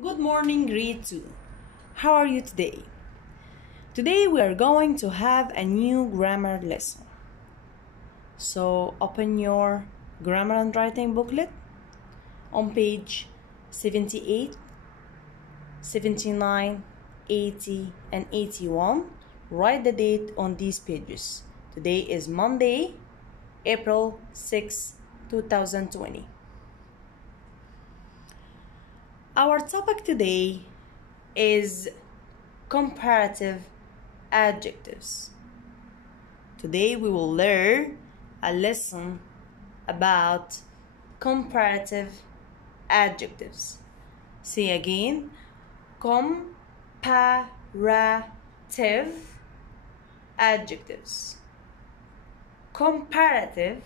Good morning, grade 2. How are you today? Today we are going to have a new grammar lesson. So open your grammar and writing booklet on page 78, 79, 80, and 81. Write the date on these pages. Today is Monday, April 6, 2020. Our topic today is comparative adjectives. Today we will learn a lesson about comparative adjectives. Say again, comparative adjectives. Comparative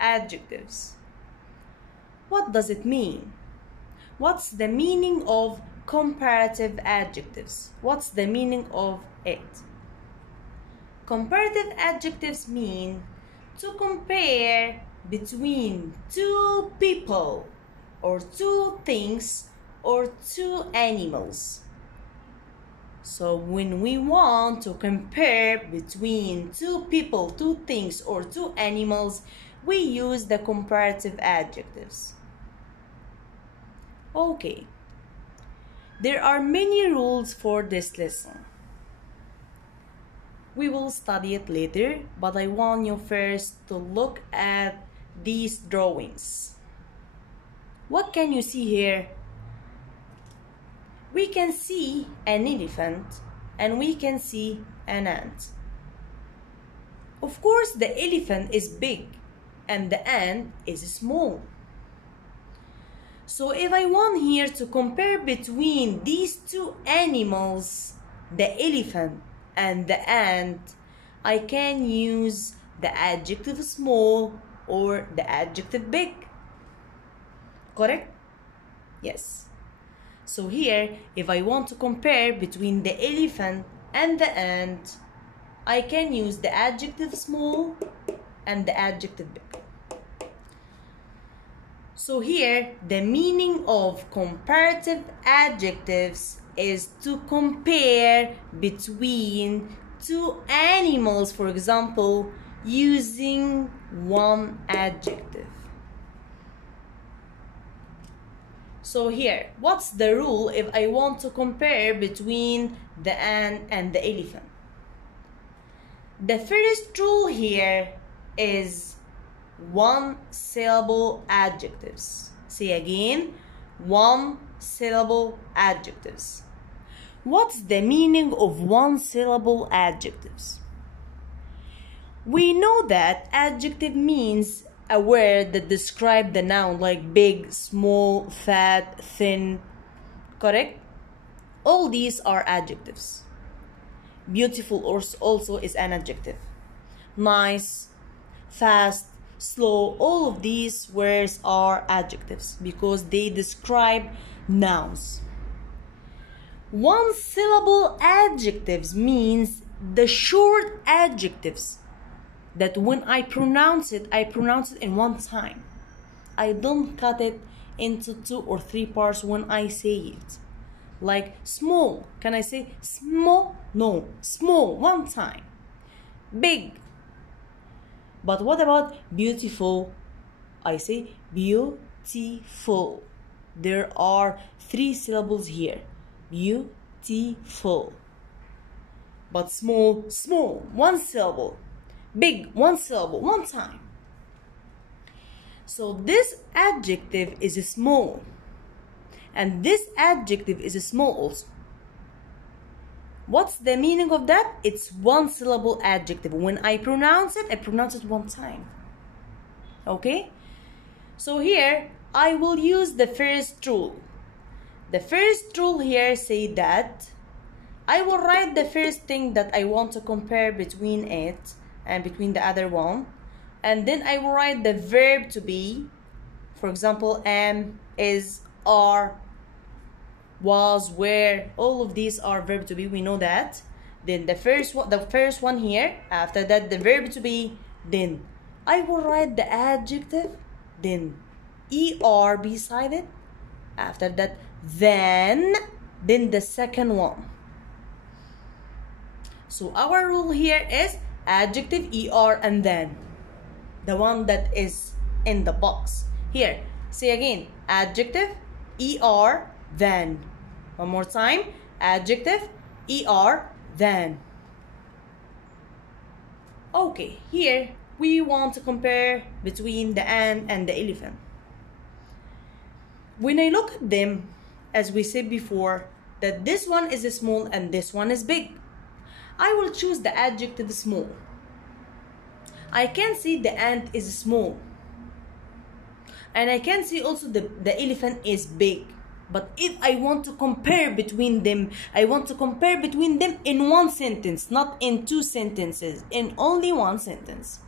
adjectives. What does it mean? What's the meaning of comparative adjectives? What's the meaning of it? Comparative adjectives mean to compare between two people or two things or two animals. So when we want to compare between two people, two things, or two animals, we use the comparative adjectives. Okay, there are many rules for this lesson. We will study it later, but I want you first to look at these drawings. What can you see here? We can see an elephant and we can see an ant. Of course, the elephant is big and the ant is small. So if I want here to compare between these two animals, the elephant and the ant, I can use the adjective small or the adjective big. Correct? Yes. So here, if I want to compare between the elephant and the ant, I can use the adjective small and the adjective big. So here, the meaning of comparative adjectives is to compare between two animals, for example, using one adjective. So here, what's the rule if I want to compare between the ant and the elephant? The first rule here is one syllable adjectives. Say again, one syllable adjectives. What's the meaning of one syllable adjectives? We know that adjective means a word that describes the noun, like big, small, fat, thin. Correct? All these are adjectives. Beautiful also is an adjective. Nice, fast, slow, all of these words are adjectives because they describe nouns. One syllable adjectives means the short adjectives that when I pronounce it in one time. I don't cut it into 2 or 3 parts when I say it. Like small, can I say small? No, small, one time. Big. But what about beautiful? I say beautiful. There are 3 syllables here. Beautiful. But small, small, 1 syllable. Big, 1 syllable, one time. So this adjective is small. And this adjective is small also. What's the meaning of that? It's 1 syllable adjective. When I pronounce it 1 time. Okay? So here, I will use the first rule. The first rule here say that I will write the first thing that I want to compare between it and between the other one. And then I will write the verb to be. For example, am, is, are, was, were, all of these are verb to be, we know that. Then the first one here, after that the verb to be, then I will write the adjective, then er beside it, after that then the second one. So our rule here is adjective, er, and then. The one that is in the box. Here, say again, adjective, er, then. One more time, adjective, er, then. Okay, here we want to compare between the ant and the elephant. When I look at them, as we said before, that this one is small and this one is big, I will choose the adjective small. I can see the ant is small, and I can see also the elephant is big. But if I want to compare between them, I want to compare between them in one sentence, not in two sentences, in only one sentence.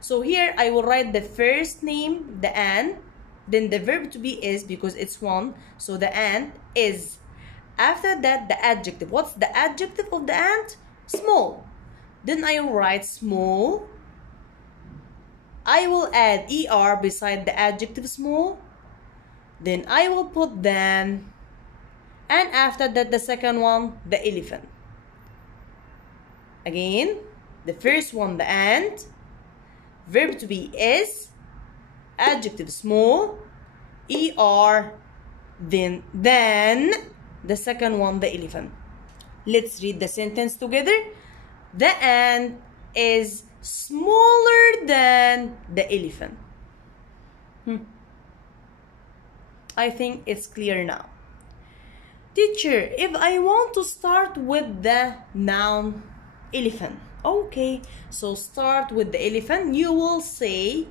So here I will write the first name, the ant, then the verb to be is, because it's one, so the ant is. After that, the adjective. What's the adjective of the ant? Small. Then I will write small. I will add er beside the adjective small. Then I will put then. And after that, the second one, the elephant. Again, the first one, the ant. Verb to be is. Adjective small. Er. Then the second one, the elephant. Let's read the sentence together. The ant is smaller than the elephant. I think it's clear now. Teacher, if I want to start with the noun elephant. Okay, so start with the elephant. You will say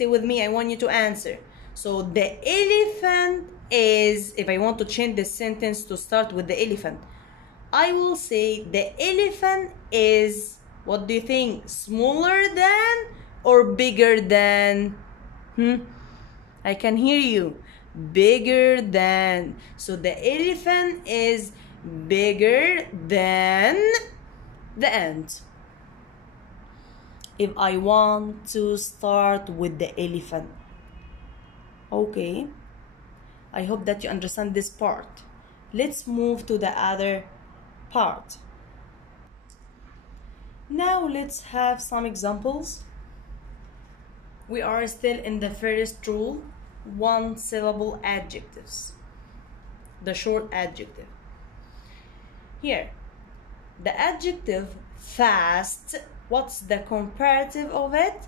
with me, I want you to answer. So the elephant is, if I want to change the sentence to start with the elephant, I will say the elephant is, what do you think, smaller than or bigger than? I can hear you. Bigger than. So the elephant is bigger than the ant. If I want to start with the elephant. Okay. I hope that you understand this part. Let's move to the other part. Now let's have some examples. We are still in the first rule, one syllable adjectives, the short adjective. Here, the adjective fast, what's the comparative of it?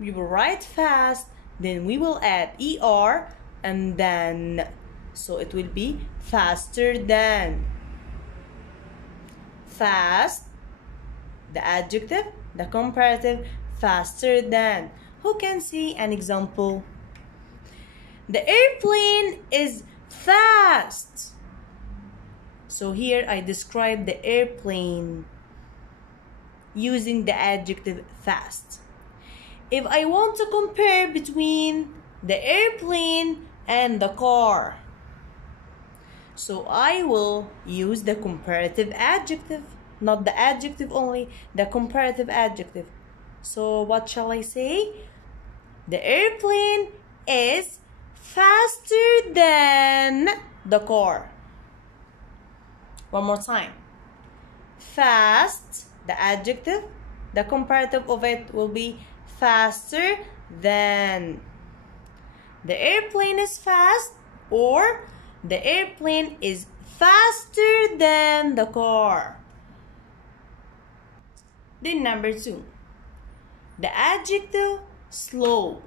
We will write fast, then we will add er, and then, so it will be faster than. Fast, the adjective, the comparative, faster than. Who can see an example? The airplane is fast. So here I describe the airplane using the adjective fast. If I want to compare between the airplane and the car, so I will use the comparative adjective, not the adjective only, the comparative adjective. So what shall I say? The airplane is faster than the car. One more time. Fast, the adjective, the comparative of it will be faster than. The airplane is fast, or the airplane is faster than the car. Then number 2. The adjective slow.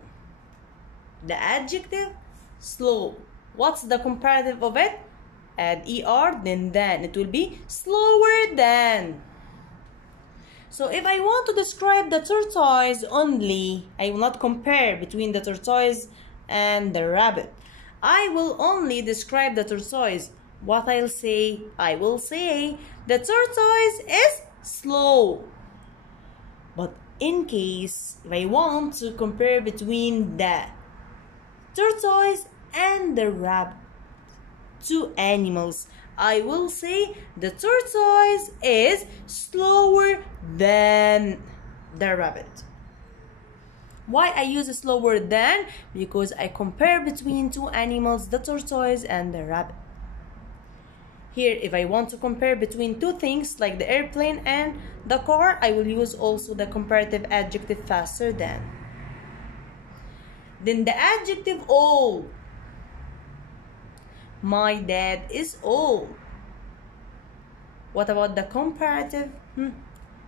The adjective slow. What's the comparative of it? Add er, then it will be slower than. So if I want to describe the tortoise only, I will not compare between the tortoise and the rabbit. I will only describe the tortoise. What I'll say? I will say the tortoise is slow. But in case if I want to compare between the tortoise and the rabbit, two animals, I will say the tortoise is slower than the rabbit. Why I use slower than? Because I compare between two animals, the tortoise and the rabbit. Here, if I want to compare between two things like the airplane and the car, I will use also the comparative adjective faster than. Then the adjective old. My dad is old. What about the comparative?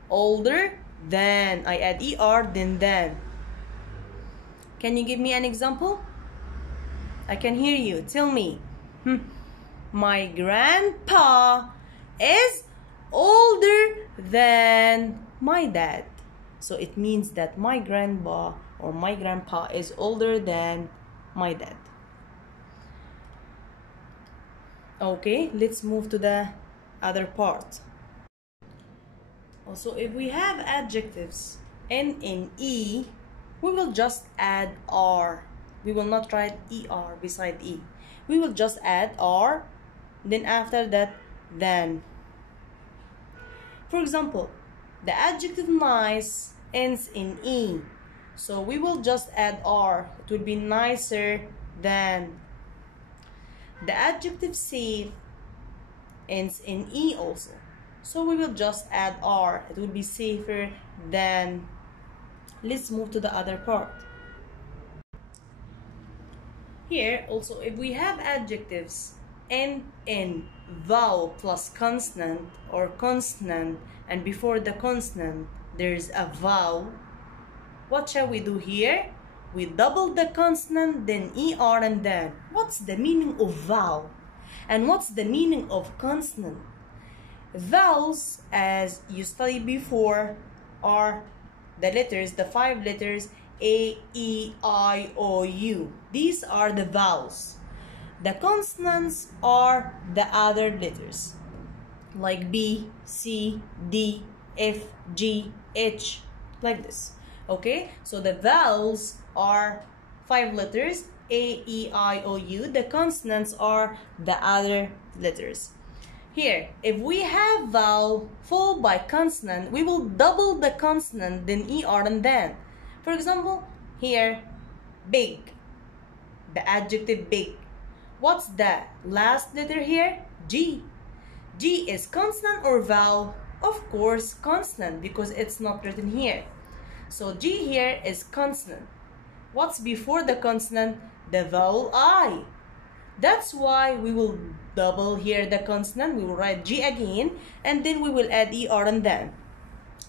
Older than. I add er, then than. Can you give me an example? I can hear you. Tell me. My grandpa is older than my dad. So it means that my grandpa or my grandpa is older than my dad. Okay, let's move to the other part. Also, if we have adjectives end in E, we will just add R. We will not write ER beside E. We will just add R, then after that, than. For example, the adjective nice ends in E. So we will just add R. It will be nicer than. The adjective safe ends in E also. So we will just add R. It will be safer than. Let's move to the other part. Here also, if we have adjectives end in vowel plus consonant or consonant, and before the consonant there's a vowel, what shall we do here? We double the consonant, then er and then. What's the meaning of vowel? And what's the meaning of consonant? Vowels, as you studied before, are the letters, the 5 letters A, E, I, O, U. These are the vowels. The consonants are the other letters, like B, C, D, F, G, H, like this. Okay, so the vowels are 5 letters, A, E, I, O, U. The consonants are the other letters. Here, if we have vowel followed by consonant, we will double the consonant, then er and then. For example, here, big, the adjective big. What's the last letter here? G. G is consonant or vowel? Of course, consonant, because it's not written here. So G here is consonant. What's before the consonant? The vowel I. That's why we will double here the consonant. We will write G again, and then we will add er and then.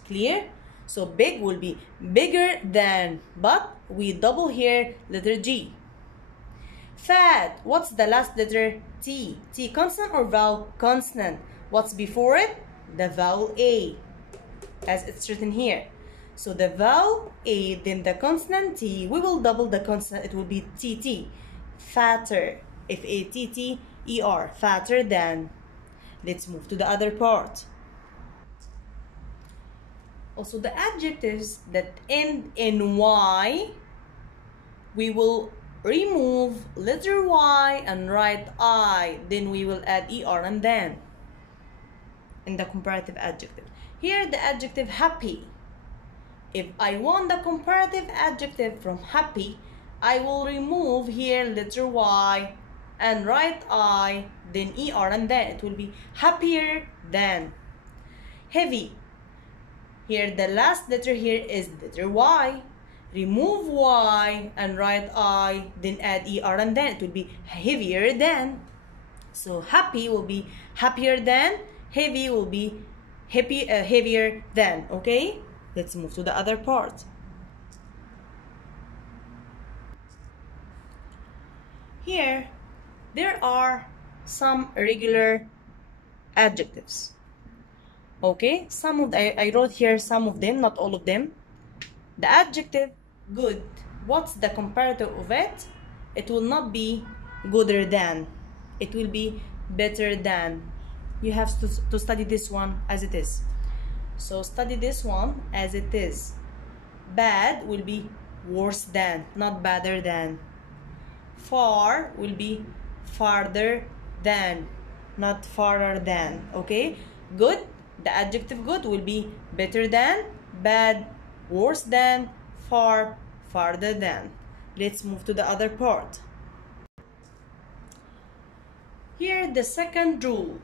Clear? So big will be bigger than, but we double here letter G. Fat, what's the last letter? T. T consonant or vowel? Consonant. What's before it? The vowel A, as it's written here. So the vowel A, then the consonant T. We will double the consonant. It will be TT. Fatter. F-A-T-T-E-R. Fatter than. Let's move to the other part. Also, the adjectives that end in Y, we will remove letter Y and write I. Then we will add ER and then in the comparative adjective. Here, the adjective happy. If I want the comparative adjective from happy, I will remove here letter Y and write I, then ER and then. It will be happier than. Heavy. Here, the last letter here is letter Y. Remove Y and write I, then add ER and then. It will be heavier than. So happy will be happier than. Heavy will be heavier than. Okay? Let's move to the other part. Here, there are some irregular adjectives. Okay, I wrote here some of them, not all of them. The adjective good, what's the comparative of it? It will not be gooder than. It will be better than. You have to study this one as it is. So study this one as it is. Bad will be worse than, not better than. Far will be farther than, not farther than. Okay, good, the adjective good will be better than, bad, worse than, far, farther than. Let's move to the other part. Here the second rule.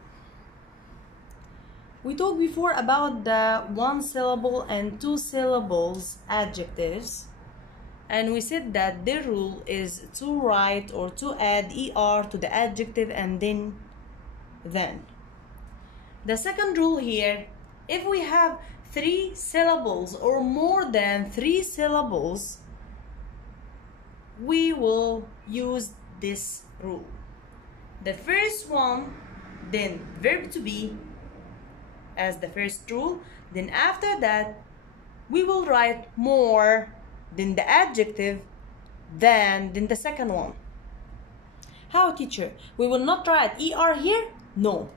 We talked before about the one syllable and two syllables adjectives, and we said that the rule is to write or to add er to the adjective and then. The second rule here, if we have three syllables or more than three syllables, we will use this rule. The first one, then verb to be as the first rule, then after that we will write more than the adjective than the second one. How, teacher? We will not write er here? No.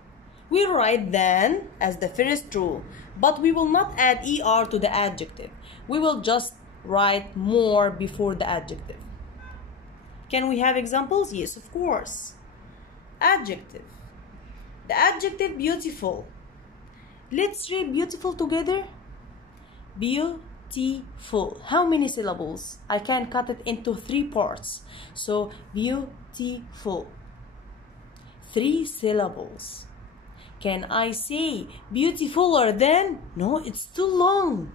We write than as the first rule, but we will not add er to the adjective. We will just write more before the adjective. Can we have examples? Yes, of course. Adjective. The adjective beautiful. Let's read beautiful together. Beautiful. How many syllables? I can cut it into three parts. So beautiful. 3 syllables. Can I say beautifuler than? No, it's too long.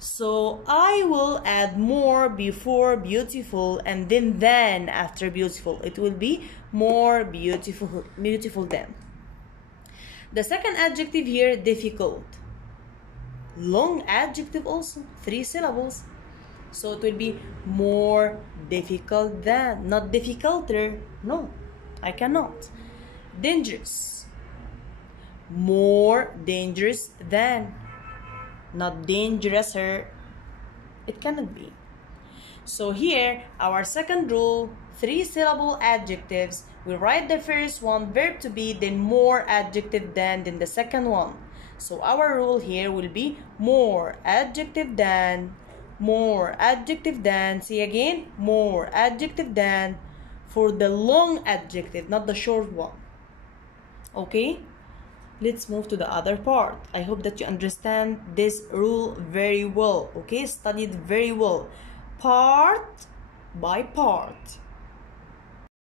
So I will add more before beautiful and then after beautiful. It will be more beautiful than. The second adjective here, difficult. Long adjective also, 3 syllables. So it will be more difficult than, not difficulter. No, I cannot. Dangerous. More dangerous than, not dangerouser. It cannot be. So here, our second rule, 3 syllable adjectives. We write the first one, verb to be, then more adjective than the second one. So our rule here will be more adjective than, more adjective than. See again, more adjective than for the long adjective, not the short one. Okay? Let's move to the other part. I hope that you understand this rule very well. Okay? Studied very well. Part by part.